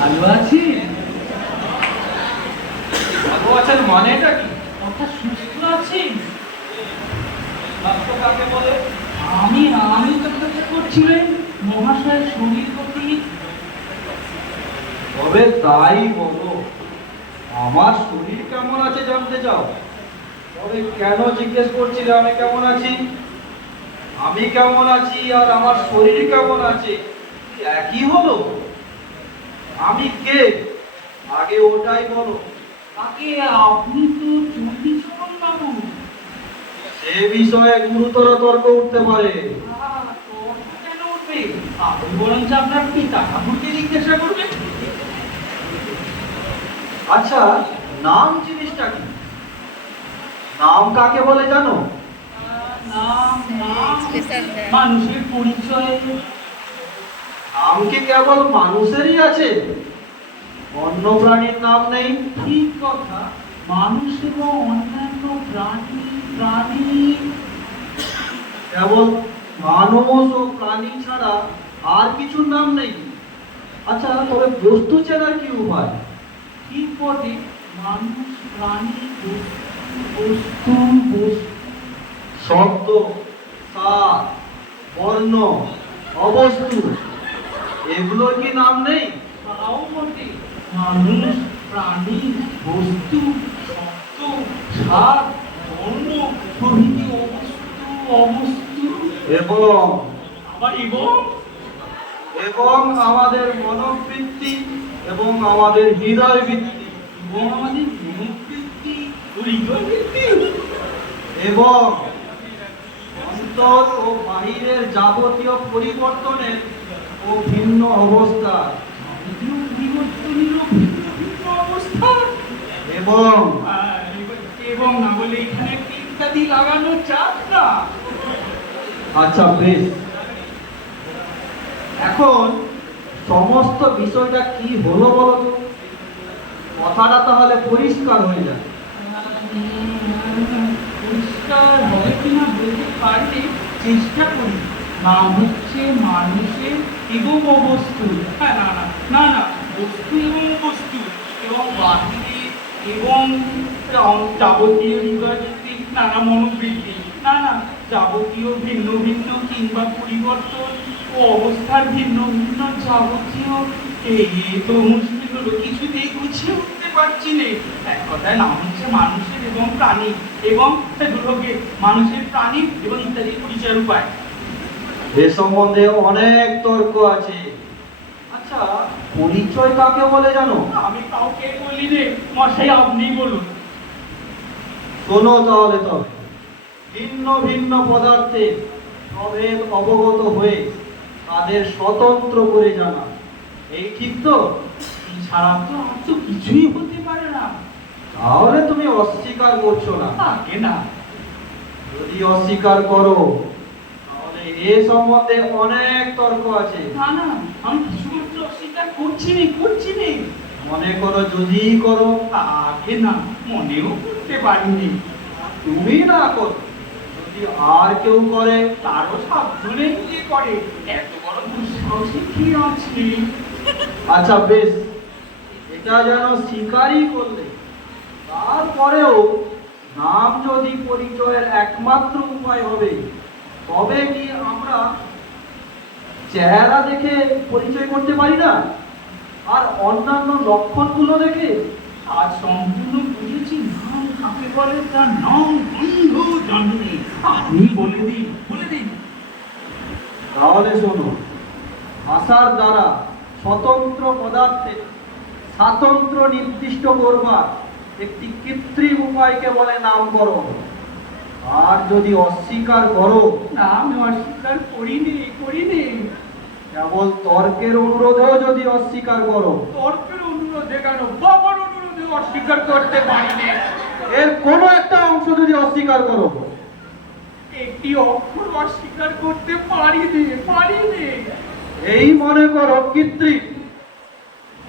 ভালো আছি। ভালো আছেন মানেটা কি? কথা সুস্থ আছি। স্বাস্থ্য কাকে বলে? আমি আমি তো তোকে করছিলেন মহাশয়ের শরীর প্রতি। তবে তাই বলো, আমার শরীর কেমন আছে জানতে চাও? তবে কেন জিজ্ঞেস করছিলে আমি কেমন আছি? আমি কেমন আছি আর আমার শরীর কেমন আছে একই হলো? আমি কে আগে ওটাই বলো। তাকে আপনি তো চণ্ডীচরণ বাবু। সে বিষয়ে গুরুতর তর্ক উঠতে পারে। কেন উঠবে? আপনি বরঞ্চ আপনার পিতা ঠাকুরকে জিজ্ঞাসা করবেন। আচ্ছা, নাম জিনিসটা কি? নাম কাকে বলে জানো? নাম নাম মানুষের পরিচয়। নাম কি কেবল মানুষেরই আছে? অন্য প্রাণীর নাম নেই? ঠিক কথা। মানুষ এবং অন্যান্য প্রাণী প্রাণী কেবল মানুষ ও প্রাণী ছাড়া আর কিছুর নাম নেই? আচ্ছা, তবে বস্তু চেনার কি উপায়? ঠিক বটে। মানুষ প্রাণী বস্তু বস্তু শব্দ, স্বাদ, বর্ণ, অবস্তু, এগুলোর কি নাম নেই? তাও বটে। মানুষ প্রাণী বস্তু শব্দ স্বাদ বর্ণ প্রভৃতি অবস্তু অবস্তু এবং আবার এবং এবং আমাদের মনোবৃত্তি এবং আমাদের হৃদয় বৃত্তি এবং আমাদের মনোবৃত্তি ও হৃদয়বৃত্তি এবং অন্তর ও বাহিরের যাবতীয় পরিবর্তনের ও ভিন্ন অবস্থা পরিবর্তনেরও ভিন্ন ভিন্ন অবস্থা। এবং এবং না বলে এখানে একটা ইত্যাদি লাগানো চাপ না। আচ্ছা বেশ, এখন সমস্ত বিষয়টা কি হলো বলো তো? কথাটা তাহলে পরিষ্কার হয়ে যায়। পরিষ্কার হবে কিনা বলতে পারলে চেষ্টা করি। নাম হচ্ছে মানুষের এবং অবস্তু। হ্যাঁ, না না না না, বস্তু এবং বস্তু এবং বাহিরে এবং যাবতীয় হৃদয়ভিত্তিক নানা মনোবৃত্তি, না না, যাবতীয় ভিন্ন ভিন্ন কিংবা পরিবর্তন ও অবস্থার ভিন্ন ভিন্ন যাবতীয়। এই তো মুশকিল হলো, কিছুতেই গুছিয়ে উঠতে পারছি না। এক কথায় নাম হচ্ছে মানুষের এবং প্রাণী এবং দুটোকে মানুষের প্রাণী এবং ইত্যাদি পরিচয়ের উপায়। এ সম্বন্ধে অনেক তর্ক আছে। আচ্ছা, পরিচয় কাকে বলে জানো? আমি কাউকে বলি রে মশাই, আপনি বলুন। শোনো তাহলে, তবে ভিন্ন ভিন্ন পদার্থে প্রভেদ অবগত হয়ে তাদের স্বতন্ত্র করে জানা, এই ঠিক তো? এছাড়া তো আর তো কিছুই হতে পারে না। তাহলে তুমি অস্বীকার করছো না? থাকে না। যদি অস্বীকার করো তাহলে এ সম্বন্ধে অনেক তর্ক আছে। না না, আমি কিছুমাত্র অস্বীকার করছি নে। মনে করো যদি করো? আগে না, মনেও করতে পারিনি। তুমি না করো, যদি আর কেউ করে? তারও সাধ্য নেই যে করে, এত বড় দুঃসাহসী কি আছে? আচ্ছা বেশ, এটা যেন স্বীকারই করলে। তারপরেও নাম যদি পরিচয়ের একমাত্র উপায় হবে, তবে কি আমরা চেহারা দেখে পরিচয় করতে পারি না? আর অন্যান্য লক্ষণগুলো দেখে? আজ সম্পূর্ণ বুঝেছি নাম কাকে বলে, তার নাম বন্ধ জানি। আপনি বলে দিন, বলে দিন। তাহলে শোনো, ভাষার দ্বারা স্বতন্ত্র পদার্থে স্বাতন্ত্র নির্দিষ্ট করবার একটি কৃত্রিম উপায়কে বলে নামকরণ। আর যদি অস্বীকার করো? না, আমি অস্বীকার করিনি। কেবল তর্কের অনুরোধেও যদি অস্বীকার করো? তর্কের অনুরোধে কেন, বাবার অনুরোধে অস্বীকার করতে পারিনি। এর কোনো একটা অংশ যদি অস্বীকার করো? একটি অক্ষর অস্বীকার করতে পারিনি। এই মনে করো কৃত্রিম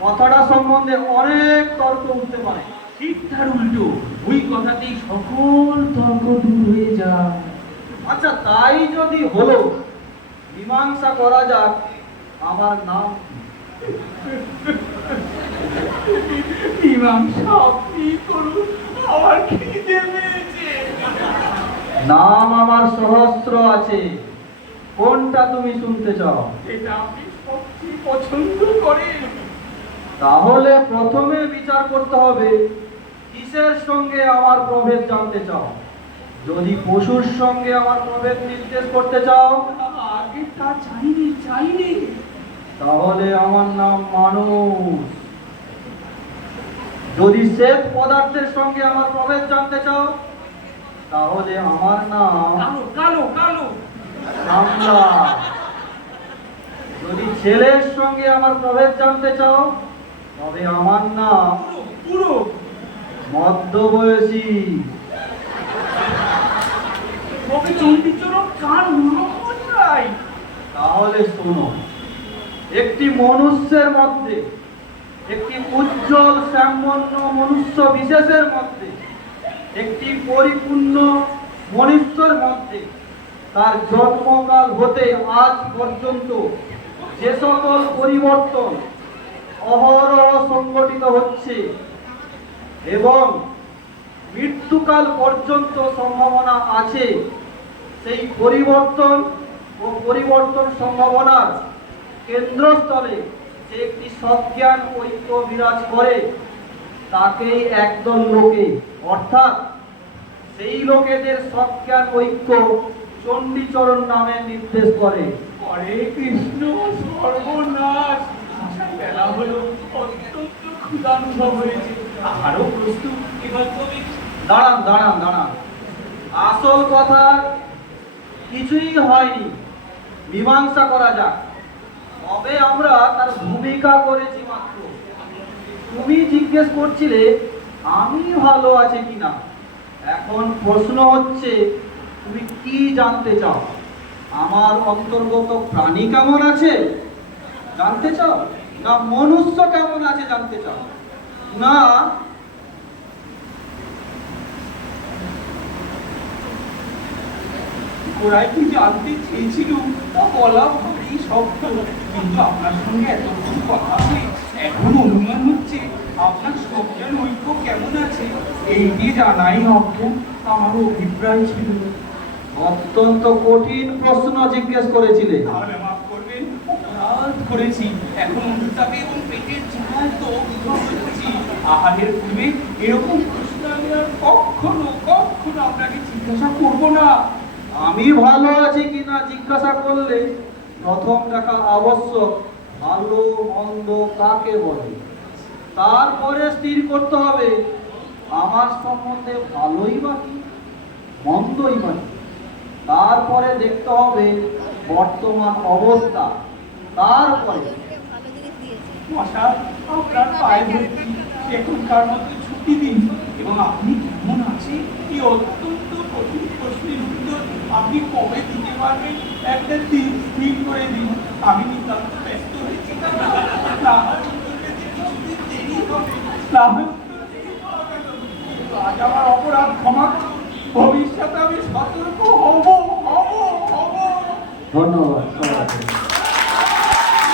কথাটা সম্বন্ধে অনেক তর্ক উঠতে পারে। ঠিক তার উল্টো, ওই কথাতেই সকল তর্ক দূর হয়ে যায়। আচ্ছা, তাই যদি হলো, মীমাংসা করা যাক, আমার নাম কি? মীমাংসা আপনি করুন, আমার খিদে পেয়েছে। নাম আমার সহস্র আছে, কোনটা তুমি শুনতে চাও? এটা আপনি সবচেয়ে পছন্দ করেন। তাহলে প্রথমে বিচার করতে হবে কিসের সঙ্গে আমার প্রভেদ জানতে চাও। যদি পশুর সঙ্গে আমার প্রভেদ নির্দেশ করতে চাও, আগে তা চাইনি। তাহলে আমার নাম মানুষ। যদি শ্বেত পদার্থের সঙ্গে আমার প্রভেদ জানতে চাও, তাহলে আমার নাম কালো কালো। শ্যামলা। যদি ছেলের সঙ্গে আমার প্রভেদ জানতে চাও, তবে আমার নাম পুরো মধ্যবয়সী। কবি চণ্ডীচরণ কার নাম নাই? তাহলে শোনো, একটি মনুষ্যের মধ্যে, একটি উজ্জ্বল শ্যামবর্ণ মনুষ্য বিশেষের মধ্যে, একটি পরিপূর্ণ মনুষ্যের মধ্যে তার জন্মকাল হতে আজ পর্যন্ত যে সকল পরিবর্তন অহরহ সংঘটিত হচ্ছে এবং মৃত্যুকাল পর্যন্ত সম্ভাবনা আছে, সেই পরিবর্তন ও পরিবর্তন সম্ভাবনার কেন্দ্রস্থলে যে একটি সজ্ঞান ঐক্য বিরাজ করে, তাকেই একদল লোকে, অর্থাৎ সেই লোকেদের সজ্ঞান ঐক্য চণ্ডীচরণ নামে নির্দেশ করে। হরে কৃষ্ণ, সর্বনাশ। বেলা হলো, অত্যন্ত ক্ষুধানুভব হয়েছে, আরো প্রস্তুত। এবার কবি দাঁড়ান। আসল কথা কিছুই হয়নি, মীমাংসা করা যাক। তবে আমরা তার ভূমিকা করেছি মাত্র। তুমি জিজ্ঞেস করছিলে আমি ভালো আছি কিনা। এখন প্রশ্ন হচ্ছে তুমি কি জানতে চাও? আমার অন্তর্গত প্রাণী কেমন আছে জানতে চাও, না মনুষ্য কেমন আছে জানতে চাও, না ওরাই কি জানতে চেয়েছিল তা বলা ভারী শব্দ, কিন্তু আপনার সঙ্গে এতক্ষণ কথা হয়ে এখন অনুমান হচ্ছে আপনার সজ্ঞান ঐক্য কেমন আছে। এইটি জানাই অজ্ঞান আমার অভিপ্রায় ছিল। অত্যন্ত কঠিন প্রশ্ন জিজ্ঞেস করেছিলে। তাহলে মাফ করবেন, অপরাধ করেছি। এখন অনুতাপে এবং পেটের ঝাল তো বুঝেছি। আহারের পূর্বে এরকম প্রশ্ন আমি আর কখনো আপনাকে জিজ্ঞাসা করবো না। আমি ভালো আছি কিনা জিজ্ঞাসা করলে প্রথম দেখা আবশ্যক ভালো মন্দ কাকে বলে, তারপরে স্থির করতে হবে আমার সম্বন্ধে ভালোই বা কি মন্দই বা কি। তারপরে দেখতে হবে বর্তমান অবস্থা, তারপরে মশা আপনার পায়ে ধরছি, এখনকার মতো ছুটি দিন এবং আপনি কেমন আছেন এই অত্যন্ত কঠিন প্রশ্নের উত্তর আপনি কবে দিতে পারবেন একটা দিন স্থির করে দিন। আমি নিতান্ত ব্যস্ত হয়েছি, না হয় উত্তর পেতে কিছুদিন দেরি হবে, না হয় উত্তর দেরি পাওয়া গেল। কিন্তু আজ আমার অপরাধ ক্ষমা করুন, ভবিষ্যতে আমি সতর্ক হব। ধন্যবাদ।